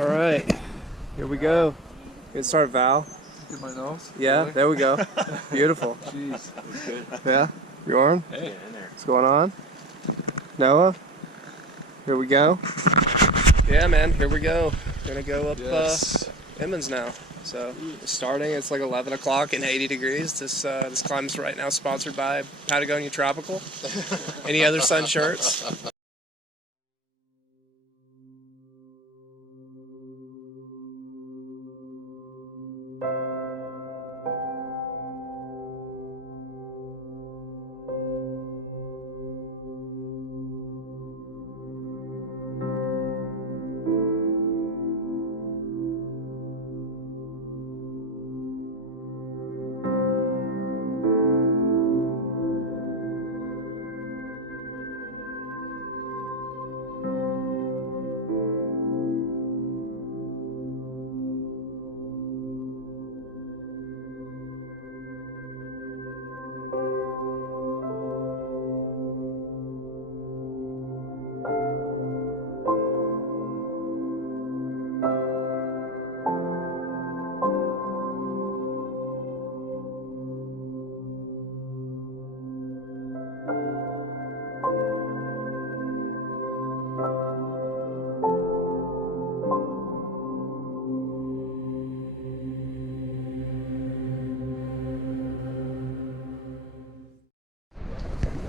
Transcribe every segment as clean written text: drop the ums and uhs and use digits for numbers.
All right, here we go. Good start, Val. Get my nose? Yeah, Really? there we go. Beautiful. Jeez, that's good. Yeah, Bjorn. Hey. What's going on? Noah. Here we go. Yeah, man. Here we go. Gonna go up Emmons now. So starting, it's like 11 o'clock and 80 degrees. This climb is right now sponsored by Patagonia Tropical. Any other sun shirts?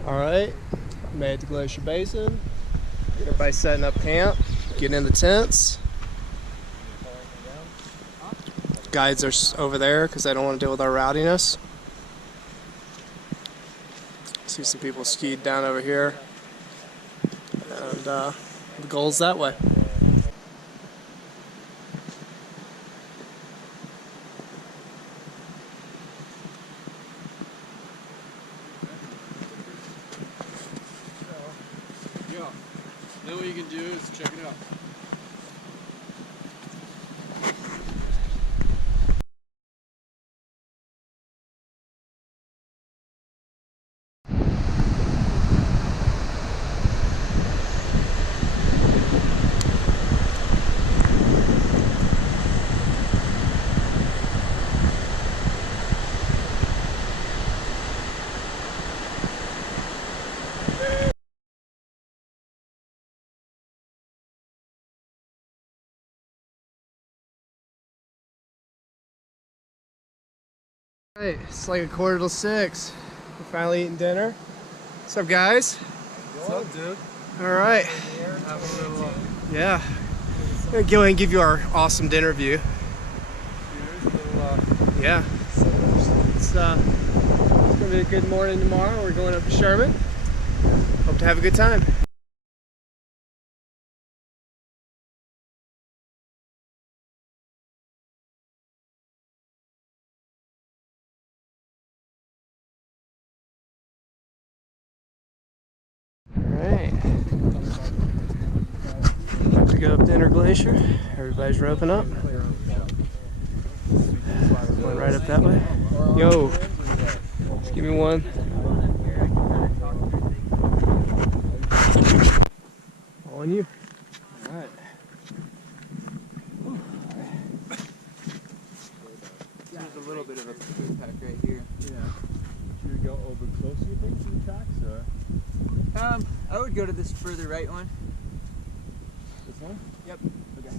All right, made the Glacier Basin. Everybody's setting up camp, getting in the tents. Guides are over there because they don't want to deal with our rowdiness. See some people skied down over here, and the goal's that way. Yeah. Then what you can do is check it out. Alright, it's like 5:45. We're finally eating dinner. What's up, guys? What's up, dude? Alright. Have a little, Yeah. I'm gonna go ahead and give you our awesome dinner view. Yeah. It's gonna be a good morning tomorrow. We're going up to Sherman. Hope to have a good time. Alright. About to go up Dinner Glacier. Everybody's roping up. Going right up that way. Yo, just give me one. On you. Alright. There's a little bit of a food pack right here. Yeah. Should we go over close, you think, to the tracks, or? I would go to this further right one. This one? Yep. Okay.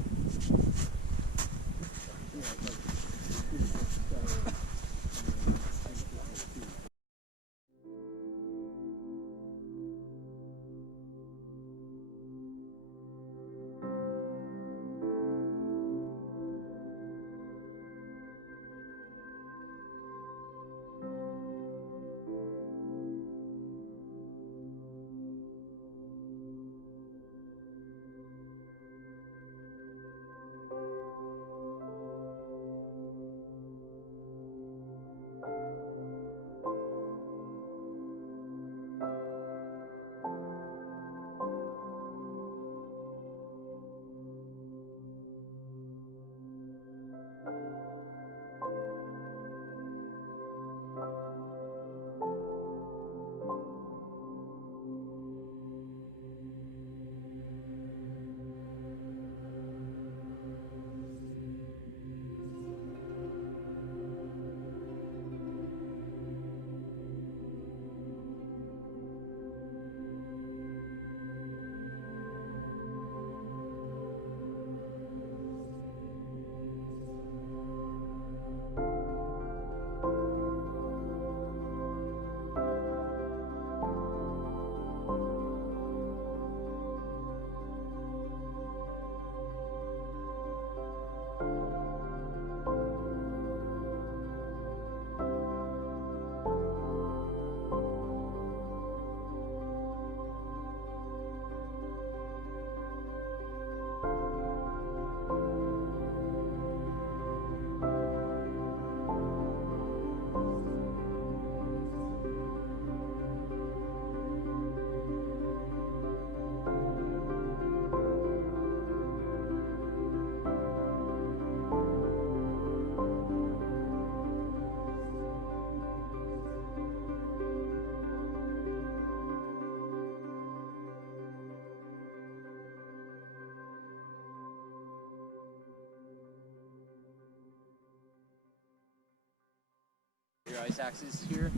your ice axes here.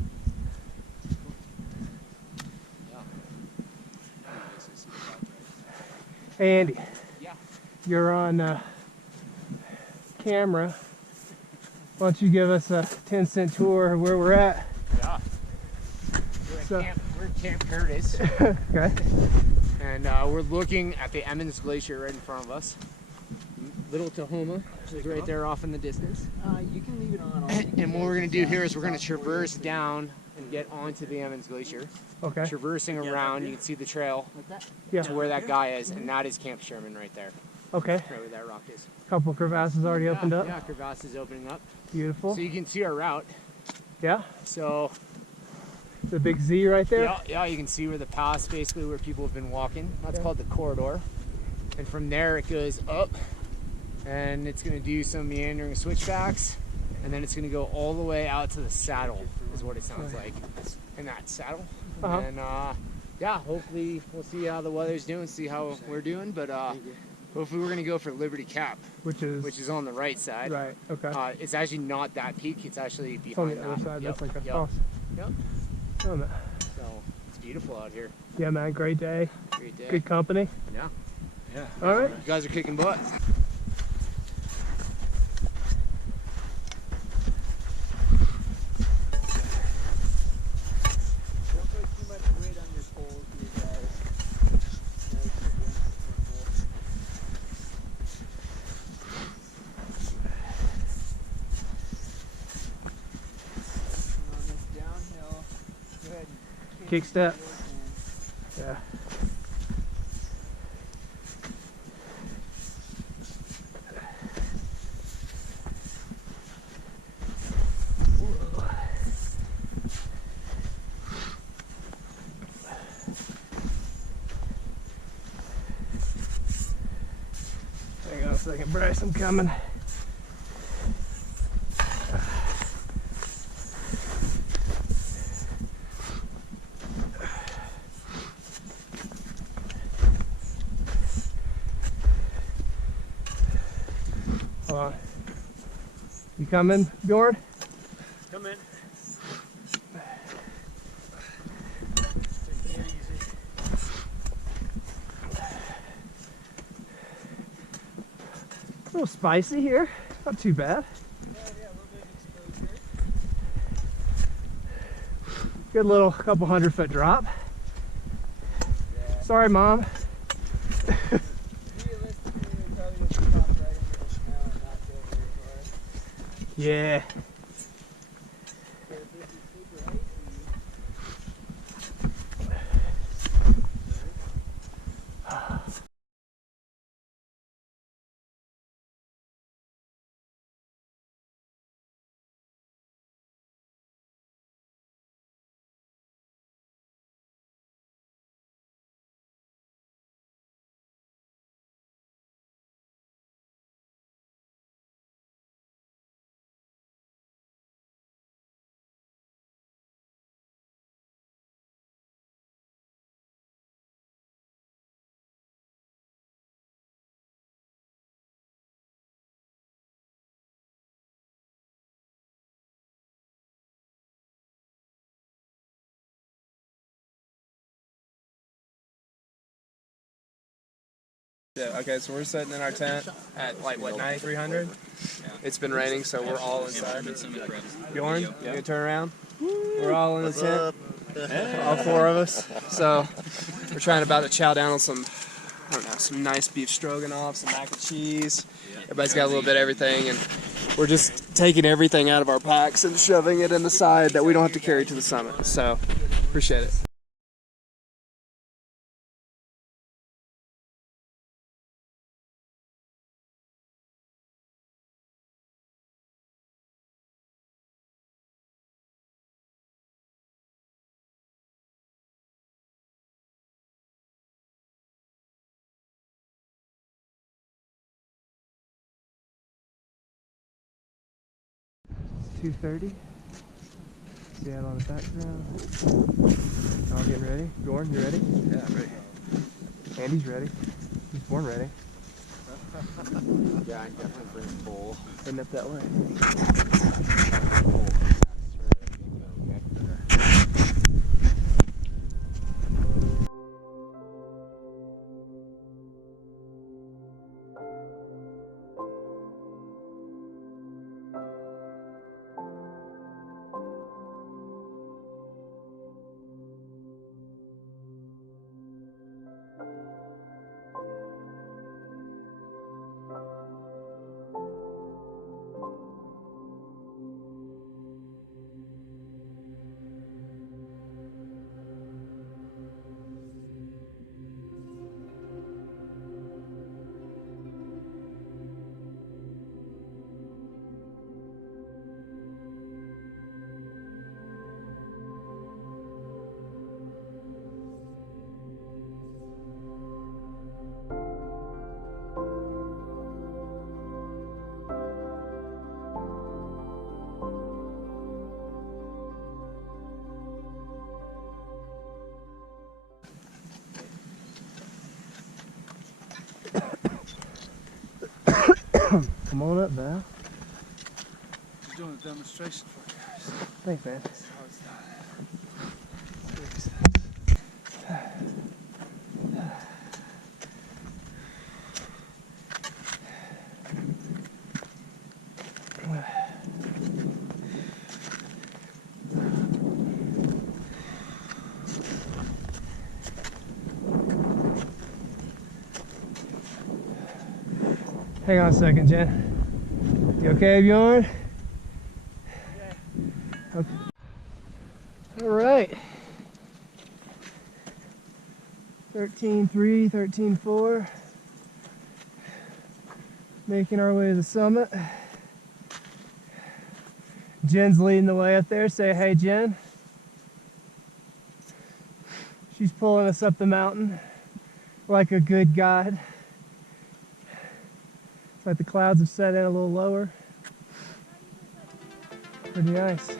Yeah. Hey Andy, Yeah. you're on camera. Why don't you give us a 10-cent tour of where we're at? Yeah. We're at Camp Curtis, Okay. and we're looking at the Emmons Glacier right in front of us. Little Tahoma is right there off in the distance. You can leave it on. And what we're going to do here is we're going to traverse down and get onto the Emmons Glacier. Okay. Traversing around, you can see the trail Yeah. to where that guy is, and that is Camp Sherman right there. Okay. Right where that rock is. Couple crevasses already opened up. Yeah, crevasse is opening up. Beautiful. So you can see our route. Yeah. So The big Z right there. yeah, you can see where the pass, basically where people have been walking. That's called the corridor. And from there it goes up, and it's going to do some meandering switchbacks, and then it's going to go all the way out to the saddle, is what it sounds like. In that saddle. Uh-huh. And yeah, hopefully we'll see how the weather's doing, see how we're doing, but hopefully we're going to go for Liberty Cap, Which is on the right side. right. Okay. It's actually not that peak, it's actually It's on behind the other that. side. Yep, That's like a yep, cross. yep. Oh, man. So it's beautiful out here. Yeah, man. Great day. Great day. Good company. Yeah. Yeah. All right. You guys are kicking butt. Don't put too much weight on your poles here, guys. And on this downhill, go ahead and Kick step. forward and Yeah. Hang on a second, Bryce. I'm coming. Hold on. You coming, Bjorn? Come in. A little spicy here. Not too bad. Good little couple 100-foot drop. Sorry, Mom. realistically, we're probably just pop right into the snow and not go very far. Yeah. But if this is super icy, Yeah, okay, so we're sitting in our tent at like what, 9,300? It's been raining, so we're all inside. Bjorn, you gonna turn around? We're all in the tent, all four of us. So we're trying about to chow down on some, I don't know, some nice beef stroganoff, some mac and cheese. Everybody's got a little bit of everything, and we're just taking everything out of our packs and shoving it in the side that we don't have to carry to the summit. So appreciate it. It's 2:30. Dad on the background. All getting ready. Bjorn, you ready? Yeah, ready. Andy's ready. He's born ready. Yeah, I can definitely bring a bowl. Heading up that way. Come on up, Val. Just doing a demonstration for you guys. Thanks, man. Hang on a second, Jen. You okay, Bjorn? Okay. All right. 13.3, 13.4. Making our way to the summit. Jen's leading the way up there. Say hey, Jen. She's pulling us up the mountain like a good guide. It's like the clouds have set in a little lower. Pretty nice.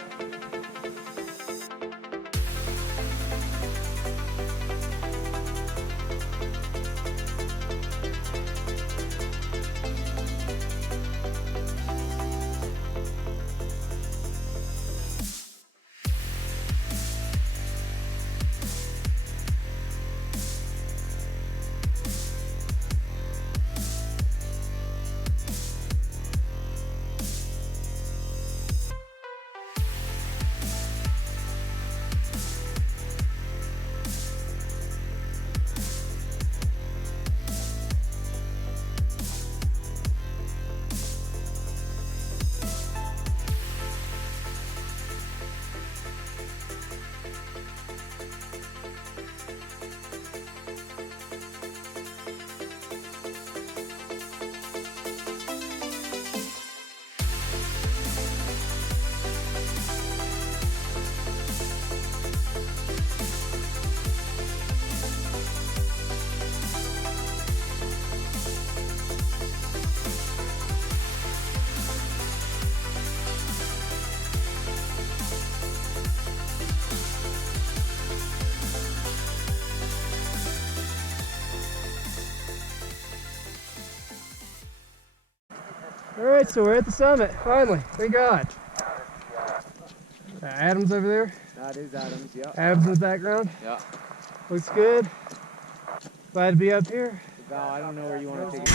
Alright, so we're at the summit, finally, thank God. Adam's over there. That is Adams, yeah. Adam's in the background. Yeah. Looks good. Glad to be up here. Val, I don't know where you want to take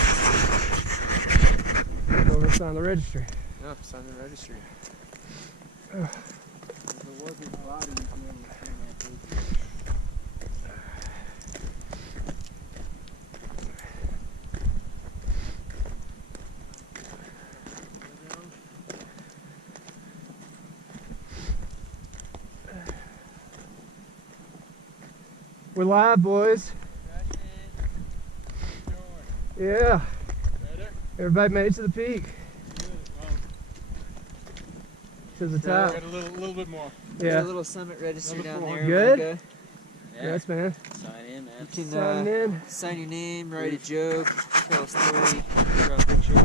it. Go over sign the registry. No, sign the registry. We're live, boys. Yeah. Everybody made it to the peak. To the top. Got a little bit more. Yeah. A little summit register down there. Good? Micah. Yes, man. Sign in, man. You can Sign in. sign your name, write a joke, tell a story, draw a picture.